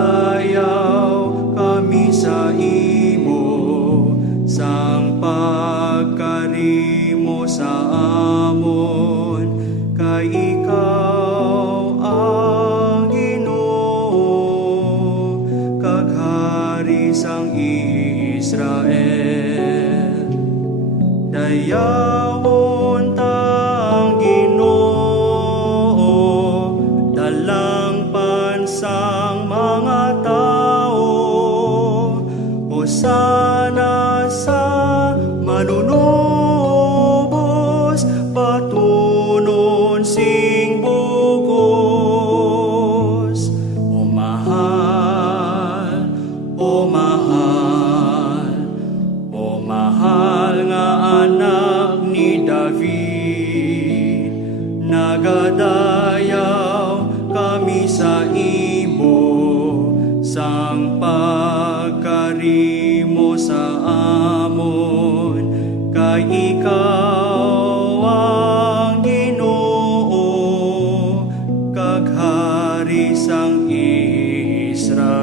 Nagadayaw kami sa imo, sang pagkarimo sa amon, kay ikaw ang Ginoo, kag hari sang Israel. Dayawon tang Ginoo, dalang pansang mga tao. Hosana sa manunubos, patunon sing bugos. O mahal, o mahal, o mahal nga anak ni David, nagadayaw kami sa imo, sang pagkarimo sa amon, kay ikaw ang Ginoo, kag hari sang Israel.